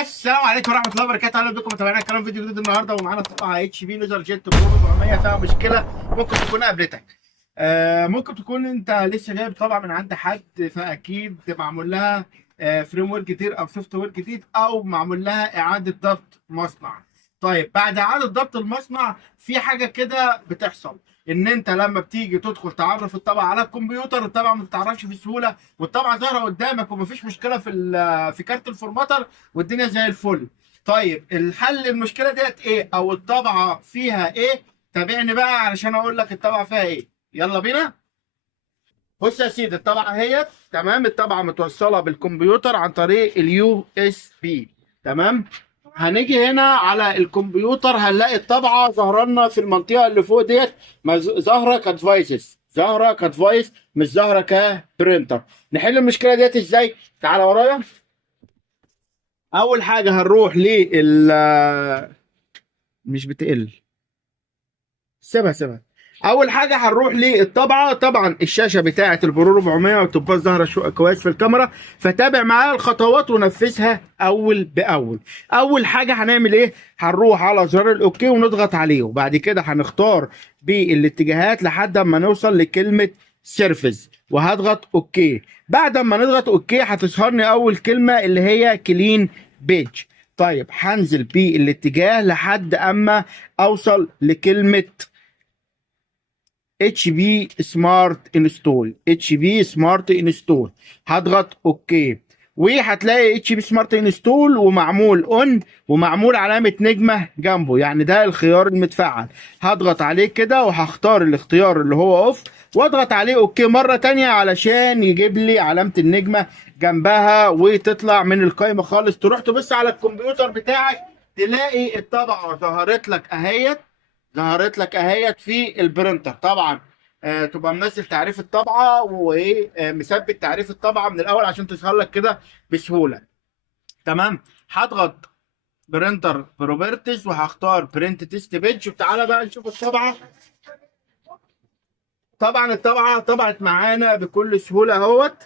السلام عليكم ورحمه الله وبركاته، اهلا بكم متابعينا الكلام. فيديو جديد النهارده ومعانا طبعا اتش بي نزل جيت برو 400 فيها مشكله ممكن تكون قابلتك. ممكن تكون انت لسه جايب طبعا من عند حد، فاكيد معمول لها فريم ورك كتير او سوفت وير جديد او معمول لها اعاده ضبط مصنع. طيب بعد اعاده ضبط المصنع في حاجه كده بتحصل، ان انت لما بتيجي تدخل تعرف الطبعه على الكمبيوتر الطبعه ما بتعرفش بسهوله، والطبعه ظاهره قدامك ومفيش مشكله في كارت الفورماتر والدنيا زي الفل. طيب الحل المشكله ديت ايه او الطبعه فيها ايه؟ تابعني بقى علشان اقول لك الطبعه فيها ايه. يلا بينا. بص يا سيدي، الطبعه اهيت تمام. الطبعه متوصله بالكمبيوتر عن طريق اليو اس بي. تمام. هنيجي هنا على الكمبيوتر هنلاقي الطبعه ظاهره لنا في المنطقه اللي فوق ديت، ظاهره كديفايسز، ظاهره كديفايس مش ظاهره كبرينتر. نحل المشكله ديت ازاي؟ تعالى ورايا. اول حاجه هنروح لل مش بتقل، سيبها. اول حاجه هنروح للطبعه. طبعا الشاشه بتاعه البرو 400 ما بتبقاش ظاهره كويس في الكاميرا، فتابع معايا الخطوات ونفذها اول باول. اول حاجه هنعمل ايه؟ هنروح على زرار الاوكي ونضغط عليه، وبعد كده هنختار بالاتجاهات لحد ما نوصل لكلمه سيرفيس وهضغط اوكي. بعد ما نضغط اوكي هتظهر لي اول كلمه اللي هي كلين بيج. طيب هنزل بالاتجاه لحد اما اوصل لكلمه اتش بي سمارت انستول. هضغط اوكي وهتلاقي اتش بي سمارت انستول ومعمول اون ومعمول علامه نجمه جنبه، يعني ده الخيار المتفعل. هضغط عليه كده وهختار الاختيار اللي هو اوف واضغط عليه اوكي مره تانية علشان يجيب لي علامه النجمه جنبها وتطلع من القائمه خالص. تروح تبص على الكمبيوتر بتاعك تلاقي الطبعه ظهرت لك اهيت في البرينتر. طبعا تبقى منزل تعريف الطبعه ومثبت تعريف الطبعه من الاول عشان تظهر لك كده بسهوله. تمام. هضغط برينتر بروبرتيز وهختار برنت تيست بيج، وتعالى بقى نشوف الطبعه. طبعا الطبعه طبعت معانا بكل سهوله اهوت.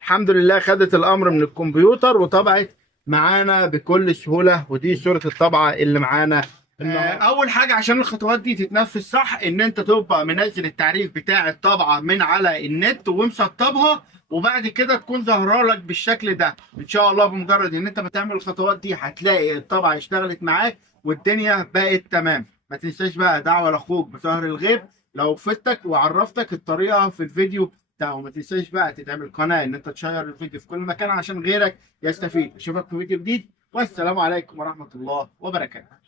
الحمد لله خدت الامر من الكمبيوتر وطبعت معانا بكل سهوله، ودي صوره الطبعه اللي معانا. اول حاجه عشان الخطوات دي تتنفذ صح ان انت تبقى منزل التعريف بتاع الطبعه من على النت ومسطبها، وبعد كده تكون ظاهره لك بالشكل ده. ان شاء الله بمجرد ان انت بتعمل الخطوات دي هتلاقي الطبعه اشتغلت معاك والدنيا بقت تمام. ما تنساش بقى دعوه لاخوك بظهر الغيب لو فدتك وعرفتك الطريقه في الفيديو ده. وما تنساش بقى تدعم القناه ان انت تشير الفيديو في كل مكان عشان غيرك يستفيد. اشوفك في فيديو جديد، والسلام عليكم ورحمه الله وبركاته.